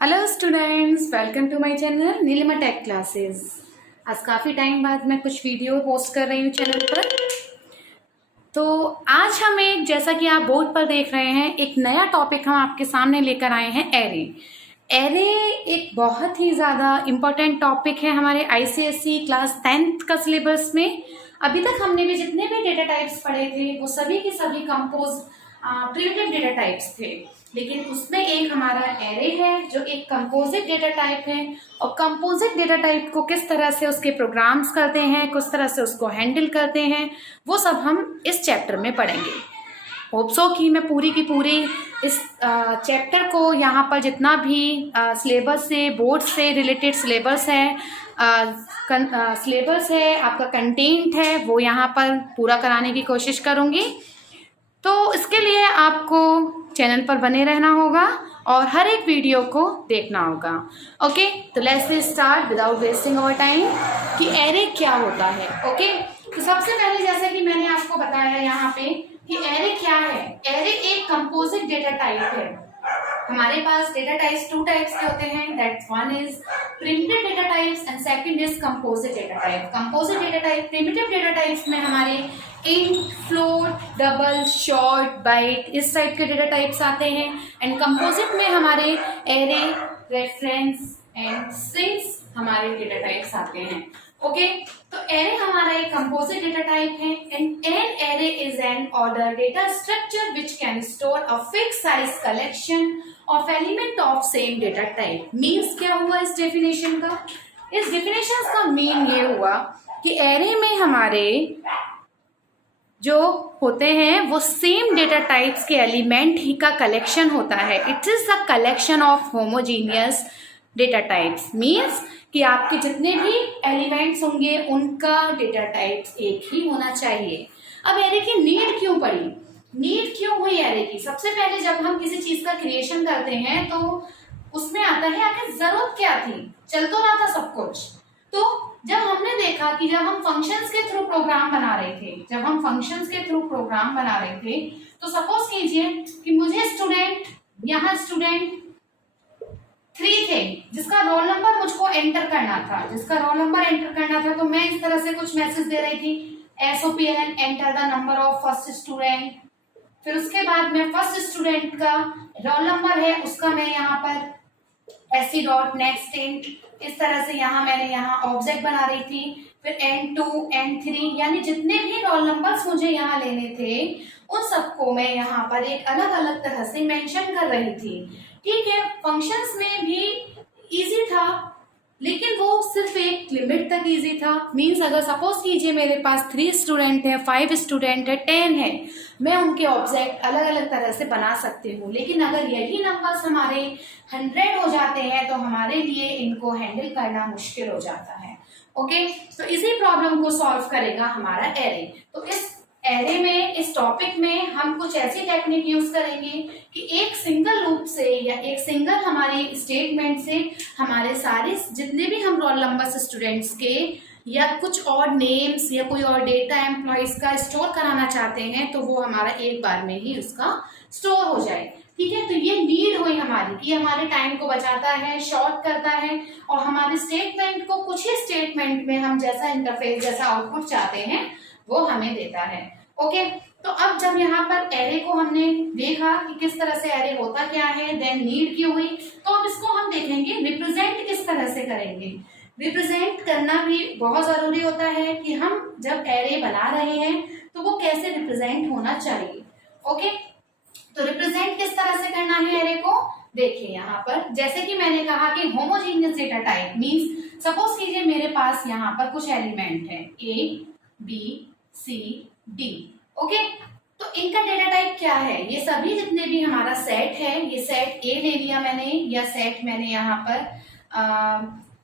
Hello students, welcome to my channel Neelima tech classes. आज काफ़ी time बाद मैं कुछ वीडियो पोस्ट कर रही हूँ चैनल पर। तो आज हम जैसा कि आप बोर्ड पर देख रहे हैं, एक नया टॉपिक हम आपके सामने लेकर आए हैं, एरे। एरे एक बहुत ही ज़्यादा इम्पोर्टेंट टॉपिक है हमारे आईसीएसई क्लास 10th का सिलेबस में। अभी तक हमने भी जितने भी डेटा टाइप्स पढ़े थे वो सभी के सभी कंपोज प्रिमिटिव डेटा टाइप्स थे, लेकिन उसमें एक हमारा एरे है जो एक कंपोजिट डेटा टाइप है। और कंपोजिट डेटा टाइप को किस तरह से उसके प्रोग्राम्स करते हैं, किस तरह से उसको हैंडल करते हैं, वो सब हम इस चैप्टर में पढ़ेंगे। होप सो कि मैं पूरी की पूरी इस चैप्टर को यहाँ पर जितना भी सिलेबस से, बोर्ड से रिलेटेड सिलेबस है, आपका कंटेंट है, वो यहाँ पर पूरा कराने की कोशिश करूँगी। तो इसके लिए आपको चैनल पर बने रहना होगा और हर एक वीडियो को देखना होगा। ओके, तो let's start without wasting our time कि एरे क्या होता है। ओके, तो सबसे पहले जैसे कि मैंने आपको बताया यहाँ पे कि एरे क्या है। एरे एक कंपोजिट डेटा टाइप है। हमारे पास डेटा टाइप्स टू टाइप्स के होते हैं, that one is primitive data types and second is composite data type. Composite data type, primitive data types में हमारे int, float, double, short, byte इस टाइप के डेटा टाइप्स आते हैं। एंड कंपोजिट में हमारे एरे, रेफरेंस एंड स्ट्रिंग्स हमारे data types आते हैं। ओके, तो एरे हमारा एक कंपोजिट डेटा टाइप है and an array is an order data structure which can store a fix size collection of element of same data type. Means क्या हुआ इस डेफिनेशन का? इस डेफिनेशन का मीन ये हुआ कि एरे में हमारे जो होते हैं वो सेम डेटा टाइप्स के एलिमेंट ही का कलेक्शन होता है। It is a collection of homogeneous data types. Means कि आपके जितने भी एलिमेंट्स होंगे उनका डेटा टाइप्स एक ही होना चाहिए। अब एरे की नीड क्यों पड़ी, नीड क्यों हुई एरे की? सबसे पहले जब हम किसी चीज का क्रिएशन करते हैं तो उसमें आता है आखिर जरूरत क्या थी, चल तो रहा था सब कुछ। तो जब हमने देखा कि जब हम फंक्शंस के थ्रू प्रोग्राम बना रहे थे, तो सपोज कीजिए कि मुझे यहाँ स्टूडेंट 3 थे जिसका रोल नंबर मुझको एंटर करना था, तो मैं इस तरह से कुछ मैसेज दे रही थी, SOPLN enter the number of first student. फिर उसके बाद में फर्स्ट स्टूडेंट का रोल नंबर है उसका मैं यहाँ पर SC.next int इस तरह से मैंने ऑब्जेक्ट बना रही थी। फिर N2, N3 यानी जितने भी रोल नंबर्स मुझे यहाँ लेने थे उन सबको मैं यहाँ पर एक अलग अलग तरह से मेंशन कर रही थी। ठीक है, फंक्शंस में भी इजी था, लेकिन वो सिर्फ एक लिमिट तक इजी था। मीन्स अगर सपोज कीजिए मेरे पास 3 स्टूडेंट है, 5 स्टूडेंट है, 10 है, मैं उनके ऑब्जेक्ट अलग अलग तरह से बना सकती हूँ। लेकिन अगर यही नंबर्स हमारे 100 हो जाते हैं तो हमारे लिए इनको हैंडल करना मुश्किल हो जाता है। ओके, तो इसी प्रॉब्लम को सॉल्व करेगा हमारा एरे। तो इस एरे में, इस टॉपिक में हम कुछ ऐसी टेक्निक यूज करेंगे कि एक सिंगल लूप से या एक सिंगल हमारे स्टेटमेंट से हमारे सारे जितने भी हम रोल नंबर स्टूडेंट्स के या कुछ और नेम्स या कोई और डेटा एम्प्लॉयज का स्टोर कराना चाहते हैं तो वो हमारा एक बार में ही उसका स्टोर हो जाए। ठीक है, तो ये नीड हुई हमारी कि हमारे टाइम को बचाता है, शॉर्ट करता है और हमारे स्टेटमेंट को कुछ ही स्टेटमेंट में हम जैसा इंटरफेस, जैसा आउटपुट चाहते हैं वो हमें देता है। ओके, तो अब जब यहाँ पर एरे को हमने देखा कि किस तरह से एरे होता क्या है, देन नीड क्यों हुई, तो अब इसको हम देखेंगे रिप्रेजेंट किस तरह से करेंगे। रिप्रेजेंट करना भी बहुत जरूरी होता है कि हम जब एरे बना रहे हैं तो वो कैसे रिप्रेजेंट होना चाहिए। ओके, तो रिप्रेजेंट किस तरह से करना है एरे को, देखिए यहाँ पर जैसे कि मैंने कहा कि homogeneous data type means suppose कीजिए मेरे पास यहाँ पर कुछ एलिमेंट है ABCD। ओके, तो इनका डेटा टाइप क्या है, ये सभी जितने भी हमारा सेट है, ये सेट A ले लिया मैंने, या सेट मैंने यहाँ पर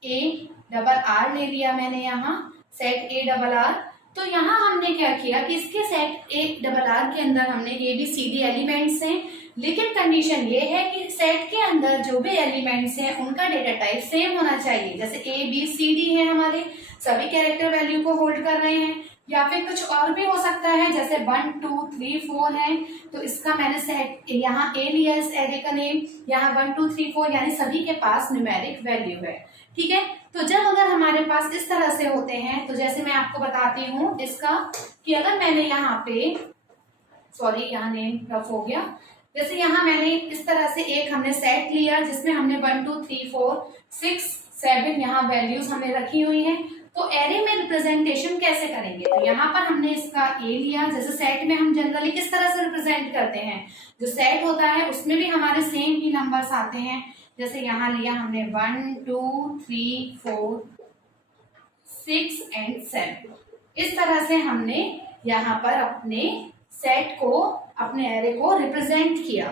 ARR ले लिया मैंने, यहाँ सेट ARR। तो यहाँ हमने क्या किया कि इसके सेट ARR के अंदर हमने ABCD एलिमेंट्स हैं, लेकिन कंडीशन ये है कि सेट के अंदर जो भी एलिमेंट्स हैं उनका डेटा टाइप सेम होना चाहिए। जैसे ABCD है, हमारे सभी कैरेक्टर वैल्यू को होल्ड कर रहे हैं, या फिर कुछ और भी हो सकता है, जैसे 1 2 3 4 है तो इसका मैंने सेट यहाँ ए लिया इस एरे का नेम, यहाँ 1 2 3 4 यानी सभी के पास न्यूमेरिक वैल्यू है। ठीक है, तो जब अगर हमारे पास इस तरह से होते हैं तो जैसे मैं आपको बताती हूँ इसका कि अगर मैंने यहाँ पे सॉरी यहाँ नेम रफ हो गया, जैसे यहाँ मैंने इस तरह से एक हमने सेट लिया जिसमें हमने 1 2 3 4 6 7 यहाँ वैल्यूज हमने रखी हुई हैं, तो एरे में रिप्रेजेंटेशन कैसे करेंगे, तो यहाँ पर हमने इसका ए लिया, जैसे सेट में हम जनरली किस तरह से रिप्रेजेंट करते हैं, जो सेट होता है उसमें भी हमारे सेम ही नंबर्स आते हैं, जैसे यहाँ लिया हमने 1 2 3 4 6 एंड 7, इस तरह से हमने यहाँ पर अपने सेट को अपने एरे को रिप्रेजेंट किया।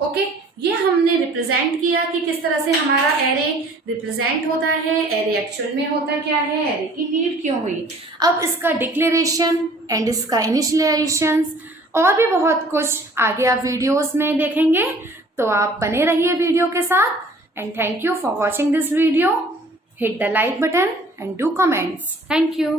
ओके, ये हमने रिप्रेजेंट किया कि किस तरह से हमारा एरे रिप्रेजेंट होता है, एरे एक्चुअल में होता क्या है, एरे की नीड क्यों हुई। अब इसका डिक्लेरेशन एंड इसका इनिशियलाइजेशंस और भी बहुत कुछ आगे आप वीडियोस में देखेंगे, तो आप बने रहिए वीडियो के साथ and thank you for watching this video. Hit the like button and do comments. Thank you.